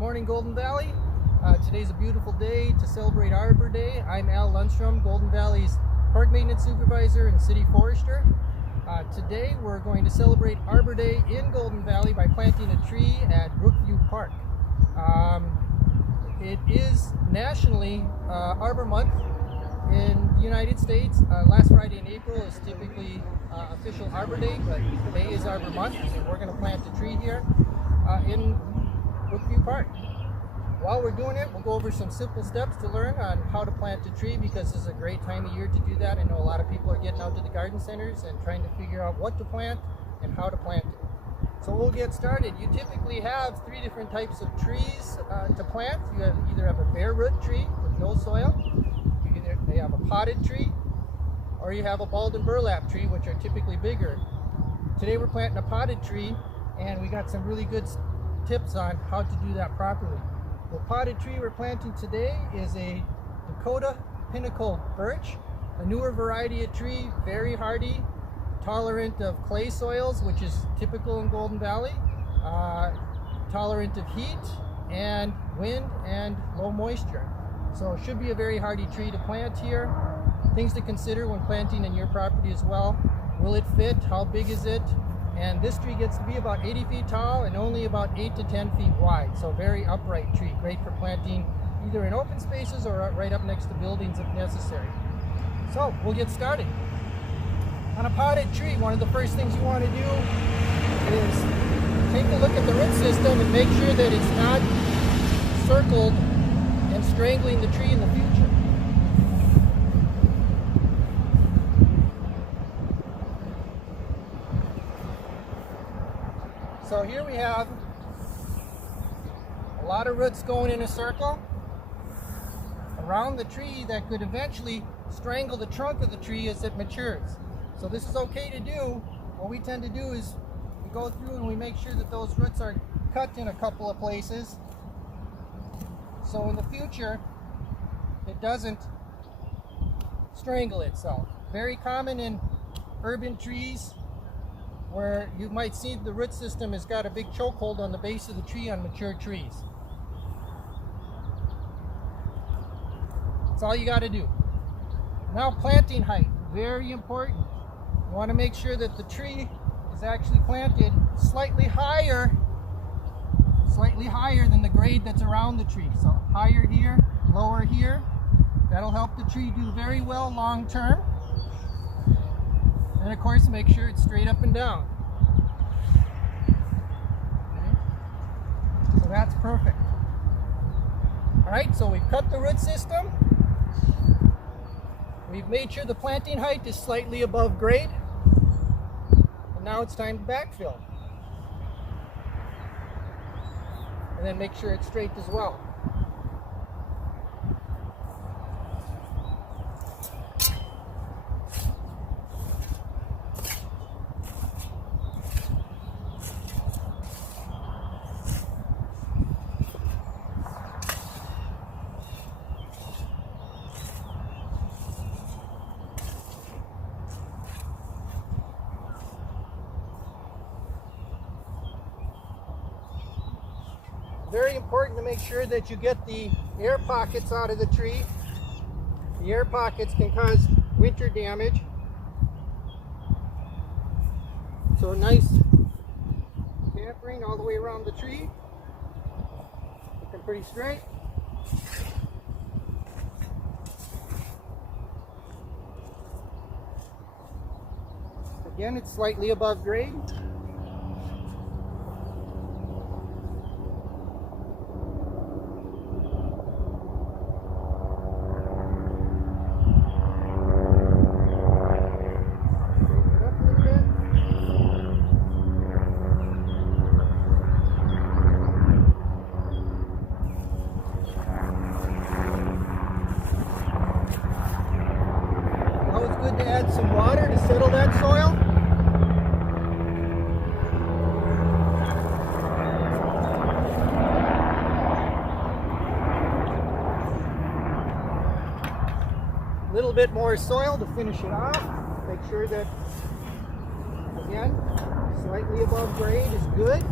Morning, Golden Valley. Today's a beautiful day to celebrate Arbor Day. I'm Lundstrom, Golden Valley's Park Maintenance Supervisor and City Forester. Today we're going to celebrate Arbor Day in Golden Valley by planting a tree at Brookview Park. It is nationally Arbor Month in the United States. Last Friday in April is typically official Arbor Day, but today is Arbor Month, and we're going to plant a tree here in Brookview Park. While we're doing it, we'll go over some simple steps to learn on how to plant a tree, because this is a great time of year to do that. I know a lot of people are getting out to the garden centers and trying to figure out what to plant and how to plant it. So we'll get started. You typically have three different types of trees to plant. You either have a bare root tree with no soil, you have a potted tree, or you have a balled and burlap tree, which are typically bigger. Today we're planting a potted tree, and we got some really good tips on how to do that properly. The potted tree we're planting today is a Dakota Pinnacle birch, a newer variety of tree, very hardy, tolerant of clay soils, which is typical in Golden Valley, tolerant of heat and wind and low moisture. So it should be a very hardy tree to plant here. Things to consider when planting in your property as well. Will it fit? How big is it? And this tree gets to be about 80 feet tall and only about 8 to 10 feet wide. So very upright tree, great for planting either in open spaces or right up next to buildings if necessary. So we'll get started. On a potted tree, one of the first things you want to do is take a look at the root system and make sure that it's not circled and strangling the tree in the future. So here we have a lot of roots going in a circle around the tree that could eventually strangle the trunk of the tree as it matures. So this is okay to do. What we tend to do is we go through and we make sure that those roots are cut in a couple of places, so in the future it doesn't strangle itself. Very common in urban trees, where you might see the root system has got a big chokehold on the base of the tree on mature trees. That's all you got to do. Now planting height, very important. You want to make sure that the tree is actually planted slightly higher than the grade that's around the tree. So higher here, lower here. That'll help the tree do very well long term. And of course, make sure it's straight up and down. Okay. So that's perfect. All right, so we've cut the root system. We've made sure the planting height is slightly above grade. And now it's time to backfill. And then make sure it's straight as well. Very important to make sure that you get the air pockets out of the tree. The air pockets can cause winter damage. So a nice tampering all the way around the tree. Looking pretty straight. Again, it's slightly above grade. Good to add some water to settle that soil. A little bit more soil to finish it off. Make sure that, again, slightly above grade is good,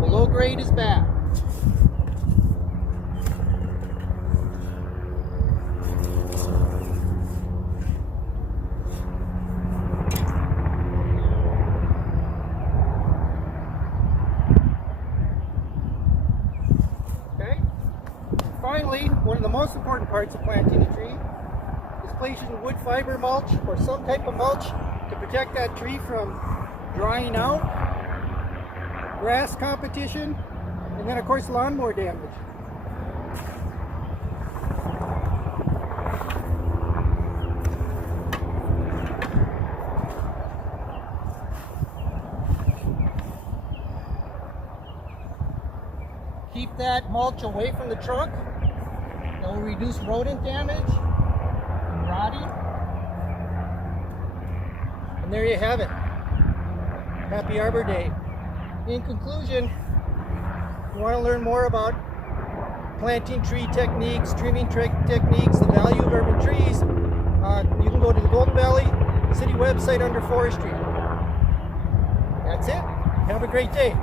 below grade is bad. finally, one of the most important parts of planting a tree is placing wood fiber mulch or some type of mulch to protect that tree from drying out, grass competition, and then of course lawnmower damage. Keep that mulch away from the trunk. That will reduce rodent damage and rotting. And there you have it. Happy Arbor Day. In conclusion, if you want to learn more about planting tree techniques, trimming techniques, the value of urban trees, you can go to the Golden Valley City website under Forestry. That's it. Have a great day.